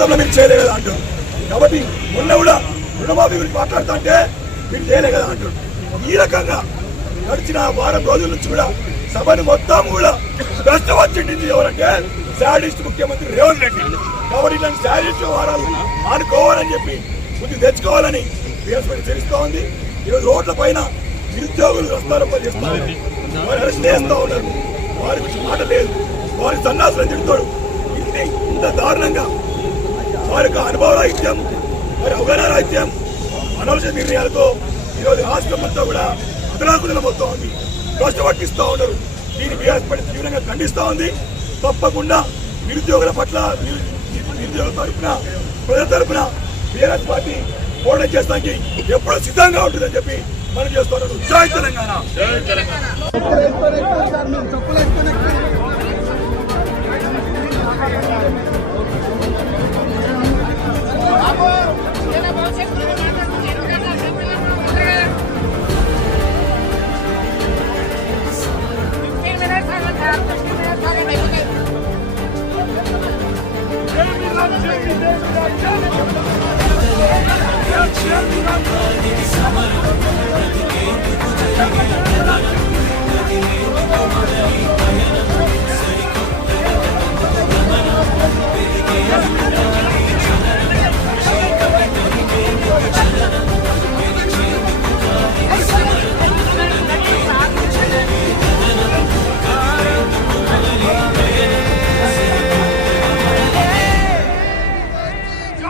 గతంలో మీరు చేయలేదు కదా అంటారు? కాబట్టి మొన్న కూడా రుణమాఫీ గురించి మాట్లాడుతా అంటే మీరు చేయలే కదా అంటారు. ఈ రకంగా గడిచిన వారం రోజుల నుంచి కూడా సభను మొత్తం కూడా కష్టపచ్చింది ఎవరంటే శాడిస్ట్ ముఖ్యమంత్రి రేవంత్ రెడ్డి. కాబట్టి ఇలాంటి శాడిస్ట్ వారాలు ఆడుకోవాలని చెప్పి బుద్ధి తెచ్చుకోవాలని బీఎస్పీ తెలుస్తూ ఉంది. ఈరోజు రోడ్ల పైన నిరుద్యోగులు రస్తారోపణ చేస్తారు వారు అరెస్ట్ చేస్తూ ఉన్నారు. వారి గురించి మాట లేదు. వారి సన్నాసులు తిడుతాడు ఇంత దారుణంగా వారి యొక్క అనుభవ రాహిత్యం వారి అవగాహన రాహిత్యం అనవసర నిర్ణయాలతో ఈరోజు రాష్ట్రం అంతా కూడా అదనాకుదలం అవుతా ఉంది. పట్టిస్తూ ఉన్నారు. దీన్ని బీఆర్ఎస్ పార్టీ తీవ్రంగా ఖండిస్తూ ఉంది. తప్పకుండా నిరుద్యోగుల పట్ల నిరుద్యోగుల తరపున ప్రజల తరపున బీఆర్ఎస్ పార్టీ పోటీ చేస్తానికి ఎప్పుడూ సిద్ధంగా ఉంటుందని చెప్పి మనం చేస్తున్నారు జై తెలంగాణ! Thank you.